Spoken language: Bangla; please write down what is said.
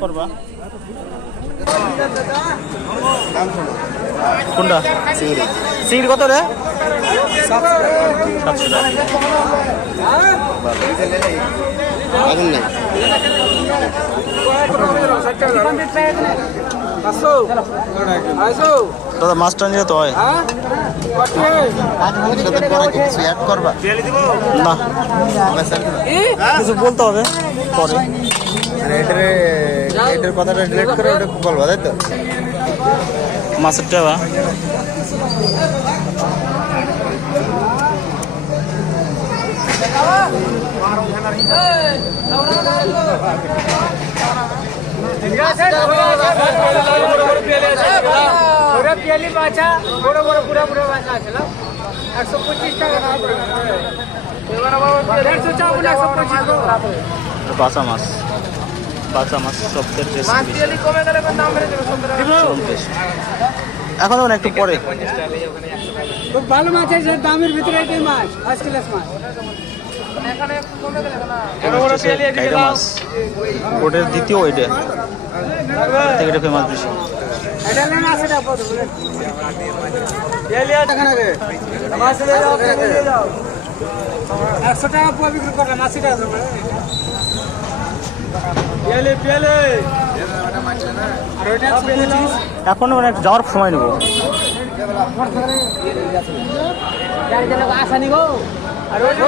করবা কোনটা চিংড়ি কত রে 700 টাকা আগুন নাই দাদা মাছটা নিয়ে তো হয় করবা না কিছু বলতে হবে পরে এটার কথাটা ডিলিট করে ওটা বলবা তাই তো মাছের টাকা বাঁচা মাছ সবচেয়ে এখন একটু পরে খুব ভালো মাছ আছে দামের ভিতরে এটাই মাছ ফার্স্ট ক্লাস মাছ মাছ ওটার দ্বিতীয় ওইটা থেকে এটা ফেমাস বেশি এটা না সেটা বড় বলে টাকা লাগে মাছ নিয়ে যাও 100 টাকা পোয়া বিক্রি করলাম 80 টাকা দেবো পেলে আর ওইটা এখন মানে যাওয়ার সময় নেব আসা নিগো আর ওইটা